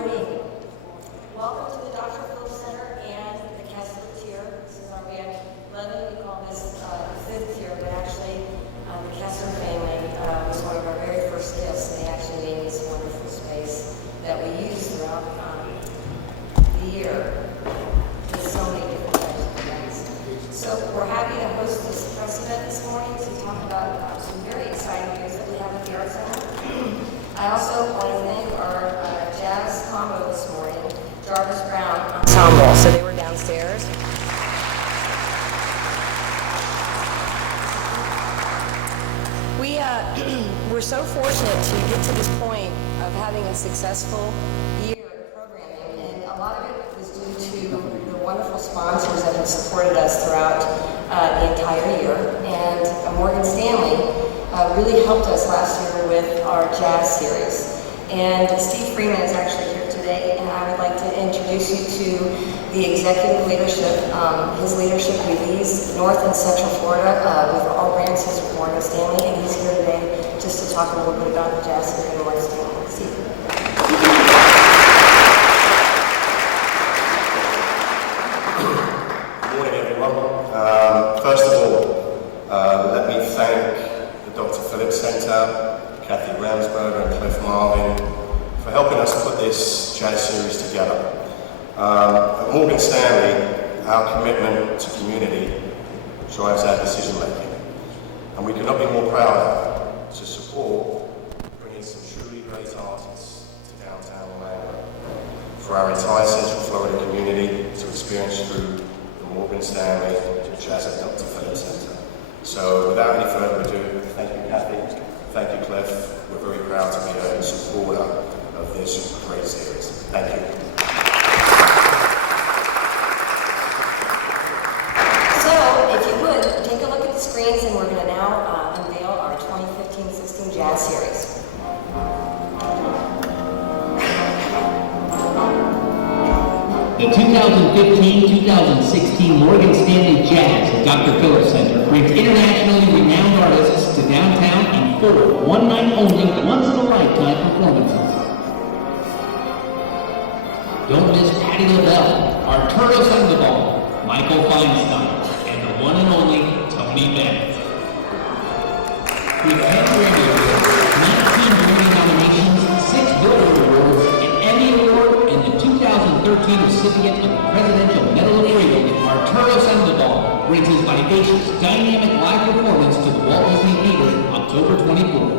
morning. Welcome to the Dr. Phillips Center and the Kessler tier. This is our band 11. We call this the 5th tier, but actually the Kessler family was one of our very first gifts. They actually made this wonderful space that we use throughout the year with so many different types of events. So we're happy to host this press event this morning to talk about some very exciting news that we have at the Art Center. I also want to thank our jazz combo this morning, Jarvis Brown Ensemble. So they were downstairs. We're so fortunate to get to this point of having a successful year in programming, and a lot of it was due to the wonderful sponsors that have supported us throughout the entire year. And Morgan Stanley really helped us last year with our jazz series. And Steve Freeman is actually here today, and I would like to introduce you to the executive leadership. His leadership leads North and Central Florida with all branches of Morgan Stanley, and he's here today just to talk a little bit about the jazz series and Morgan Stanley. Steve. Good morning, everyone. First of all, let me thank the Dr. Phillips Center, Kathy Ramsberger and Cliff Marvin for helping us put this jazz series together. At Morgan Stanley, our commitment to community drives our decision making, and we could not be more proud to support bringing some truly great artists to downtown Orlando for our entire Central Florida community to experience through the Morgan Stanley Jazz at Dr. Phillips Center. So without any further ado, thank you, Kathy. Thank you, Cliff. We're very proud to be a supporter of this great series. Thank you. So, if you would, take a look at the screens, and we're going to now unveil our 2015-16 Jazz Series. The 2015-2016 Morgan Stanley Jazz at Dr. Phillips Center brings internationally renowned artists to downtown in 4 one-night-only, once-in-a-lifetime performances. Don't miss Patti LaBelle, Arturo Sandoval, Michael Feinstein, and the one and only Tony Bennett. With 10 Grammy Awards, 19 Grammy nominations, 6 Billboard Awards, an Emmy Award, and the 2013 recipient of the Presidential Medal of Freedom, Arturo Sandoval brings his vivacious, dynamic live performance to the Walt Disney Theater October 24th.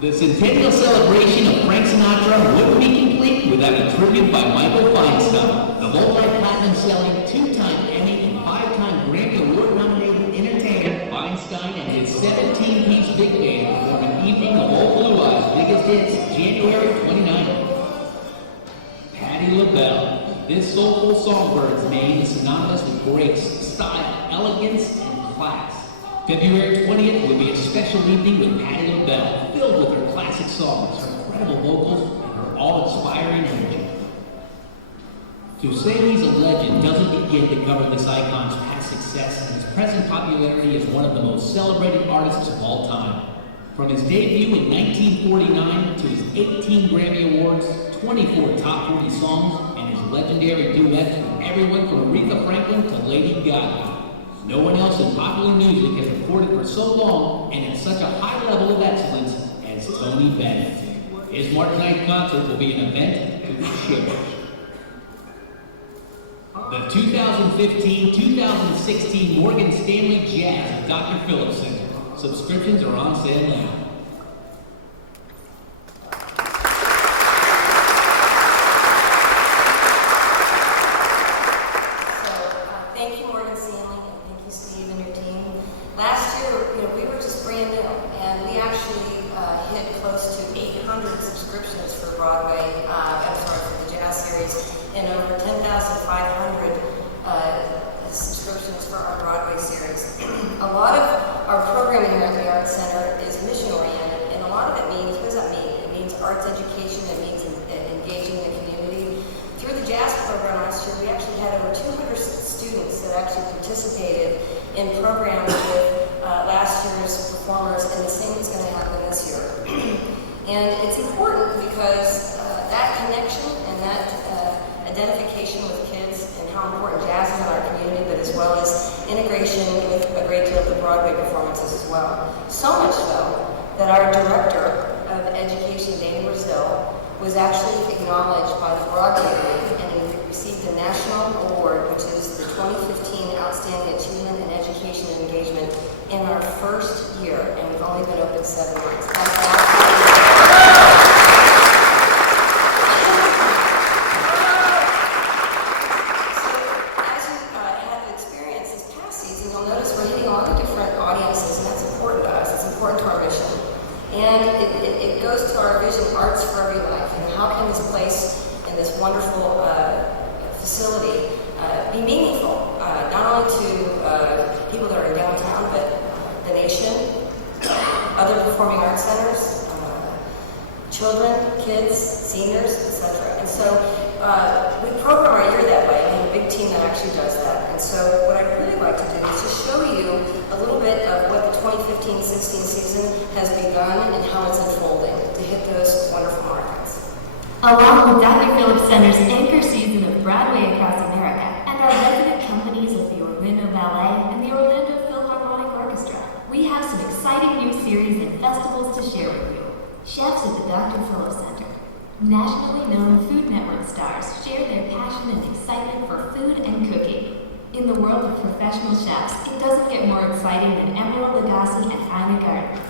The centennial celebration of Frank Sinatra wouldn't be complete without a tribute by Michael Feinstein, the multi-platinum selling, 2-time Emmy and 5-time Grammy Award-nominated entertainer. Feinstein and his 17-piece big band perform an evening of Old Blue Eyes' biggest hits, January 29th. Patti LaBelle. This soulful songbird's name is synonymous with grace, style, elegance, and class. February 20th will be a special evening with Patti LaBelle, filled with her classic songs, her incredible vocals, and her awe-inspiring energy. To say he's a legend doesn't begin to cover this icon's past success, and his present popularity as one of the most celebrated artists of all time. From his debut in 1949 to his 18 Grammy Awards, 24 top 40 songs, and his legendary duets with everyone from Aretha Franklin to Lady Gaga. No one else in popular music has recorded for so long and at such a high level of excellence as Tony Bennett. His March night concert will be an event to the shivers. The 2015-2016 Morgan Stanley Jazz at Dr. Phillips Center. Subscriptions are on sale now. Thank you, Morgan Stanley, and thank you, Steve, and your team. Last year, we were just brand new, and we actually hit close to 800 subscriptions for for the Jazz Series, and over 10,500 subscriptions for our Broadway series. A lot of our programming here at the Art Center is mission-oriented, and a lot of it means, what does that mean? It means arts education, it means engaging the community. Through the jazz program last year, we actually had over 200 students that actually participated in programs with last year's performers, and the same is going to happen this year. And it's important because that connection Broadway performances as well. So much so that our director of education, Dana Brazil, was actually acknowledged by the Broadway League and he received a national award, which is the 2015 Outstanding Achievement in Education and Engagement in our first year, and we've only been open 7 months. And it goes to our vision, Arts for Every Life. And how can this place and this wonderful facility be meaningful, not only to people that are in downtown, but the nation, other performing arts centers, children, kids, seniors, etc. And so we program our year that way. We have a big team that actually does that. And so what I'd really like to do is just show you a little bit of what the 2015-16 season has begun and how it's unfolding to hit those wonderful markets. Along with Dr. Phillips Center's anchor season of Broadway across America and our resident companies of the Orlando Ballet and the Orlando Philharmonic Orchestra, we have some exciting new series and festivals to share with you. Chefs at the Dr. Phillips Center. Nationally known Food Network stars share their passion and excitement for food and cooking. In the world of professional chefs, it doesn't get more exciting than Emerald Lagasse and Ina Garten.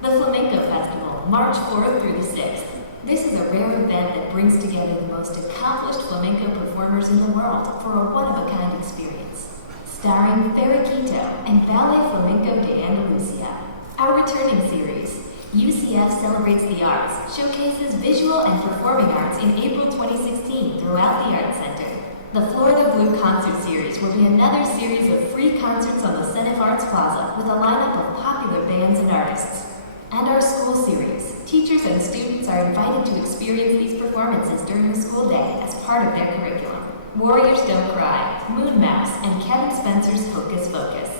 The Flamenco Festival, March 4th through the 6th. This is a rare event that brings together the most accomplished flamenco performers in the world for a one-of-a-kind experience. Starring Ferriquito and Ballet Flamenco de Andalucia. Our returning series, UCF Celebrates the Arts, showcases visual and performing arts in April 2016 throughout the Arts Center. The Florida Blue Concert Series will be another series of free concerts on the Sentinel Arts Plaza with a lineup of popular bands and artists. And our school series. Teachers and students are invited to experience these performances during the school day as part of their curriculum. Warriors Don't Cry, Moon Mouse, and Kevin Spencer's Hocus Pocus.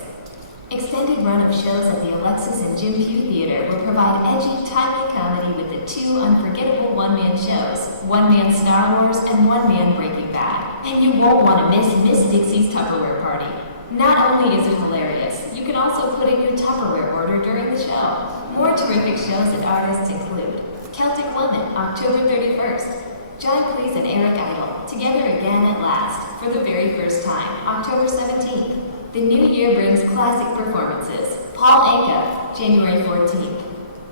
Extended run of shows at the Alexis and Jim Pugh Theater will provide edgy, timely comedy with the 2 unforgettable one-man shows, One Man Star Wars and One Man Breaking Bad. And you won't want to miss Miss Dixie's Tupperware Party. Not only is it hilarious, you can also put in your Tupperware order during the show. More terrific shows and artists include Celtic Woman, October 31st, John Cleese and Eric Idle, together again at last, for the very first time, October 17th. The new year brings classic performances. Paul Anka, January 14th.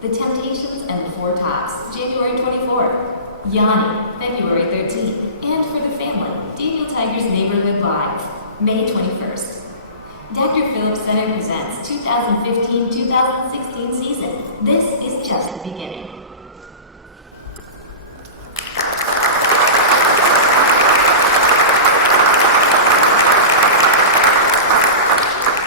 The Temptations and the Four Tops, January 24th. Yanni, February 13th. And for the family, Daniel Tiger's Neighborhood Live, May 21st. Dr. Phillips Center presents 2015-2016 season. This is just the beginning.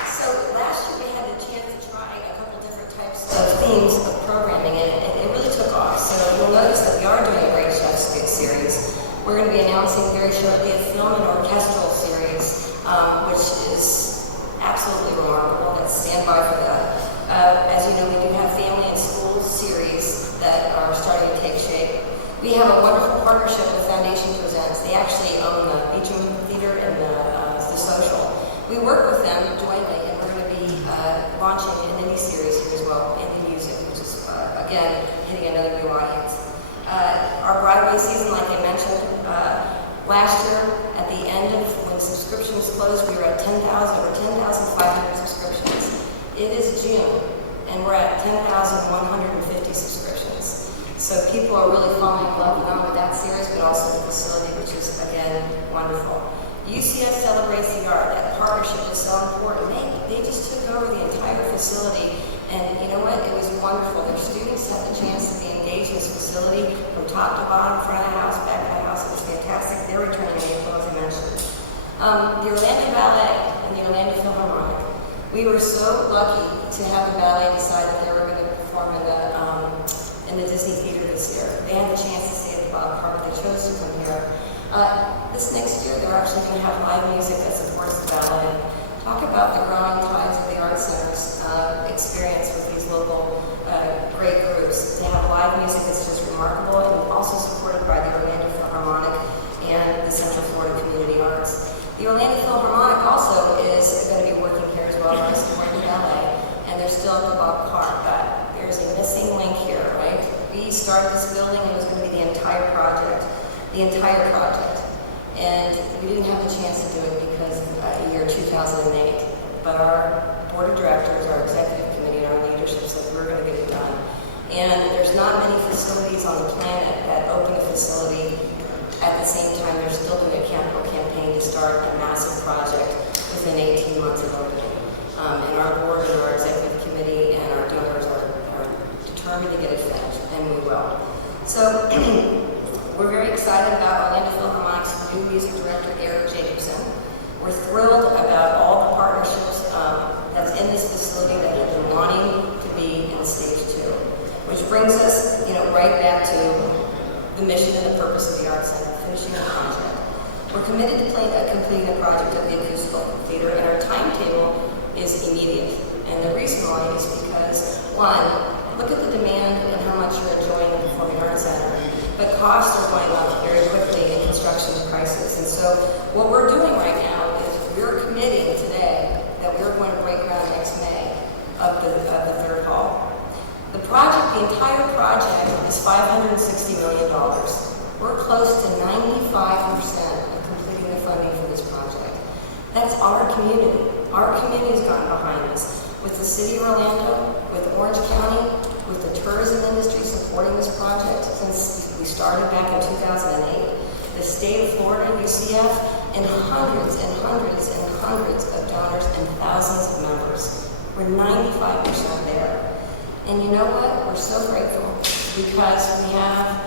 So last year we had the chance to try a couple different types of themes of programming, and it really took off. So you'll notice that we are doing a Great Chefs series. We're going to be announcing very shortly a film and orchestral series, which is absolutely remarkable. Let's stand by for that. As you know, we do have family and school series that are starting to take shape. We have a wonderful partnership with Foundation Presents. They actually own the Beecham Theater and the Social. We work with them jointly, and we're going to be launching an indie series here as well, indie music, which is, again, hitting another new audience. Our Broadway season, like I mentioned, last year, at the end of when subscriptions closed, we were at 10,000 or 10,500 subscriptions. It is June, and we're at 10,150 subscriptions. So people are really falling in love not with that series, but also the facility, which is, again, wonderful. UCF Celebrates the Art. That partnership is so important. They just took over the entire facility, and you know what? It was wonderful. Their students had the chance to be engaged in this facility from top to bottom, front of the house, back of the house. It was fantastic. They're returning in April, as I mentioned. The Orlando Ballet and the Orlando Philharmonic. We were so lucky to have the ballet decide that they were going to perform in the Disney Theater this year. They had the chance to stay at the Bob Park. They chose to come here. This next year, they're actually going to have live music that supports the ballet. Talk about the growing tides of the Arts Center's experience with these local great groups. To have live music is just remarkable, and also supported by the Orlando Philharmonic and the Central Florida Community Arts. The Orlando Philharmonic also is going to be working here as well to support the ballet. started this building, it was going to be the entire project. And we didn't have the chance to do it because of the year 2008. But our board of directors, our executive committee, and our leadership said we're going to get it done. And there's not many facilities on the planet that open a facility at the same time they're still doing a capital campaign to start a massive project within 18 months of opening. And our board and our executive committee and our donors are determined to get it finished, and we will. So we're very excited about Orlando Philharmonic's new music director, Eric Jacobson. We're thrilled about all the partnerships that's in this facility that have been wanting to be in stage 2, which brings us, right back to the mission and the purpose of the Arts Center, finishing the project. We're committed to completing the project of the acoustical theater, and our timetable is immediate. And the reason why is because, one, look at the demand and how much you're enjoying the Performing Arts Center, but costs are going up very quickly in construction crisis. And so what we're doing right now is we're committing today that we're going to break ground next May of the third hall. The entire project is $560 million. We're close to 95% of completing the funding for this project. That's our community. Our community's gotten behind us. With the City of Orlando, with Orange County, with the tourism industry supporting this project since we started back in 2008, the state of Florida, UCF, and hundreds and hundreds and hundreds of donors and thousands of members. We're 95% there. And you know what? We're so grateful because we have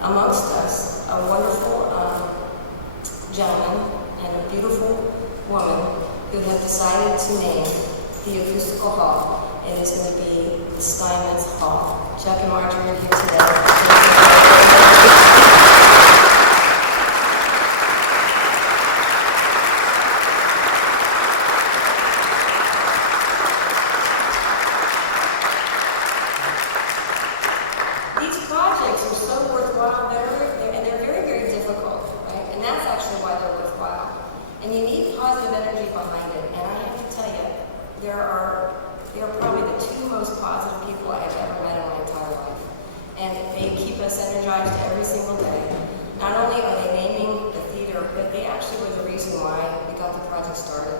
amongst us a wonderful gentleman and a beautiful woman who have decided to name the acoustical hall. It is going to be the Steinmetz Hall. Chuck and Marjorie are here today. They're probably the 2 most positive people I have ever met in my entire life. And they keep us energized every single day. Not only are they naming the theater, but they actually were the reason why we got the project started.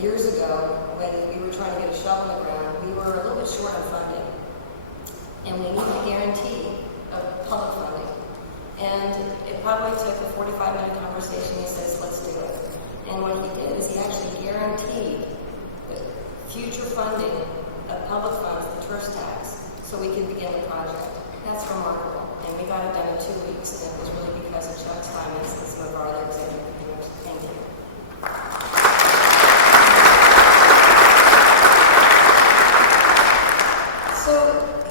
Years ago, when we were trying to get a shovel in the ground, we were a little bit short on funding. And we needed a guarantee of public funding. And it probably took a 45-minute conversation. He says, let's do it. And what he did is he actually guaranteed future funding of public funds, the tourist tax, so we can begin the project. That's remarkable. And we got it done in 2 weeks, and it was really because of Chuck Steinmetz and some of our other executive leaders. Thank you. So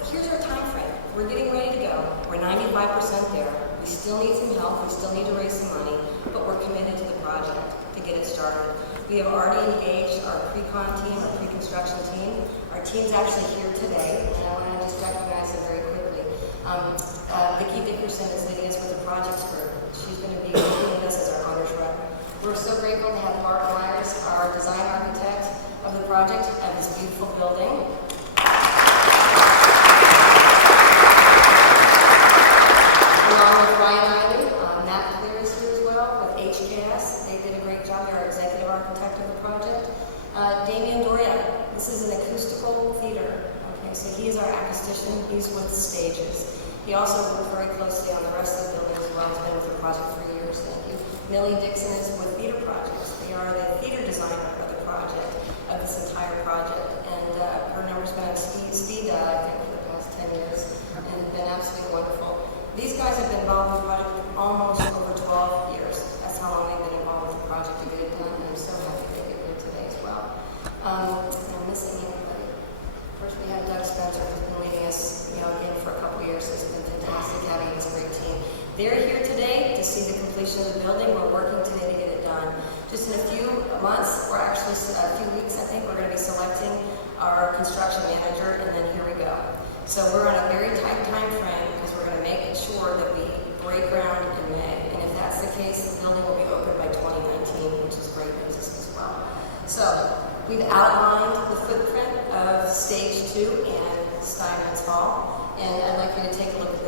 here's our time frame. We're getting ready to go. We're 95% there. We still need some help. We still need to raise some money, but we're committed to the project to get it started. We have already engaged our pre-con team, our pre-construction team. Our team's actually here today, and I want to just recognize them very quickly. Vicki Dickerson is leading us with the projects group. She's going to be working with us as our honors rep. We're so grateful to have Mark Myers, our design architect of the project, of this beautiful building. Along with Ryan Ivey, Matt Clear is here as well, with HKS. They did a great job. They're our executive architect of the project. Damian Doria, this is an acoustical theater. Okay, so he is our acoustician. He's with stages. He also worked very closely on the rest of the building as well. He's been with the project for years. Thank you. Millie Dixon is with theater projects. They are the theater designer of the project, of this entire project. And her number's been at speed dial, I think, for the past 10 years, and been absolutely wonderful. These guys have been involved with the project for almost over 12 years. That's how long they've been involved with the project to get it done, and I'm so happy they get here today as well. And I'm missing anybody. First, we have Doug Spencer, who's been leading us, again for a couple years. It's been fantastic having this great team. They're here today to see the completion of the building. We're working today to get it done. Just in a few months, or actually a few weeks, I think, we're going to be selecting our construction manager, and then here we go. So we're on a very tight time frame because we're going to make sure that we break ground in May. And if that's the case, the building will be open by 2019, which is great news as well. So we've outlined the footprint of Stage 2 and Steinmetz Hall, and I'd like you to take a look at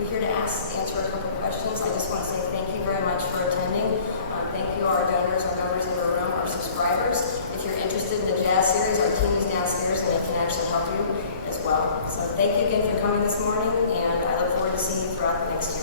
We're here to answer a couple questions. I just want to say thank you very much for attending. Thank you, our donors, our members in the room, our subscribers. If you're interested in the jazz series, our team is downstairs and they can actually help you as well. So thank you again for coming this morning, and I look forward to seeing you throughout the next year.